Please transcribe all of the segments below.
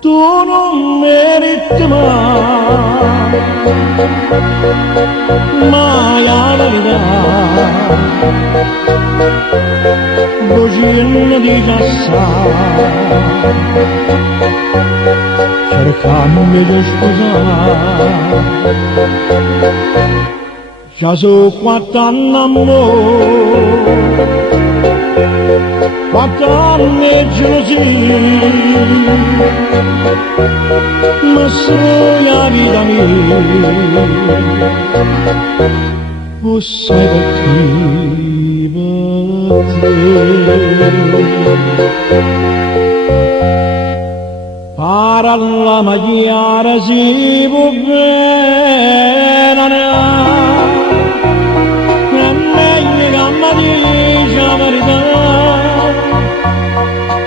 Tu non meriti mai la verità, bugie di cassa, cercando di scusare. Già su 4 anni amore, 4 anni gelosia, ma solo la vita mia, o sei cattiva te. Para la magliara si può bene, è meglio che mi dice la verità.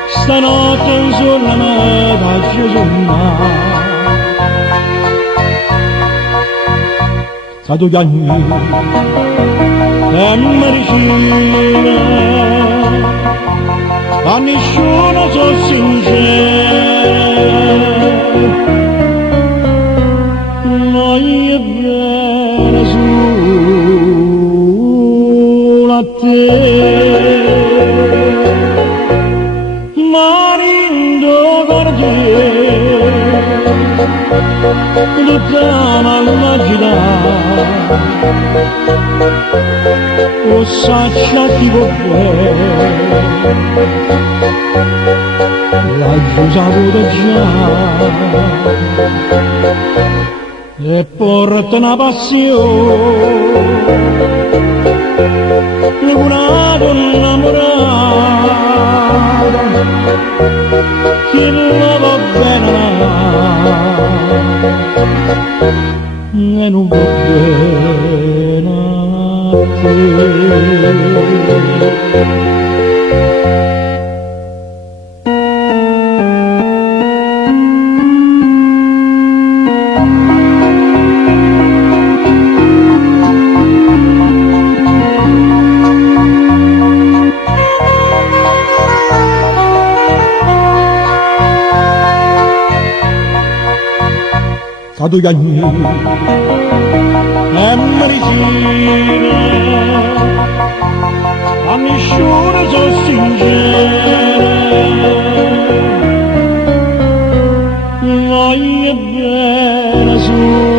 Stanotte sulla metà ci sono, stato piangere e medicina, a nessuno sono sincero, noi è bene solo a te. Tutta malvagità, o saccia ti può bene, l'hai usato già, e porta una passione, una donna innamorata, che la va bene, e non va bene a te. Stato piangere e medicina, a nessuno sono sincero, noi è bene su.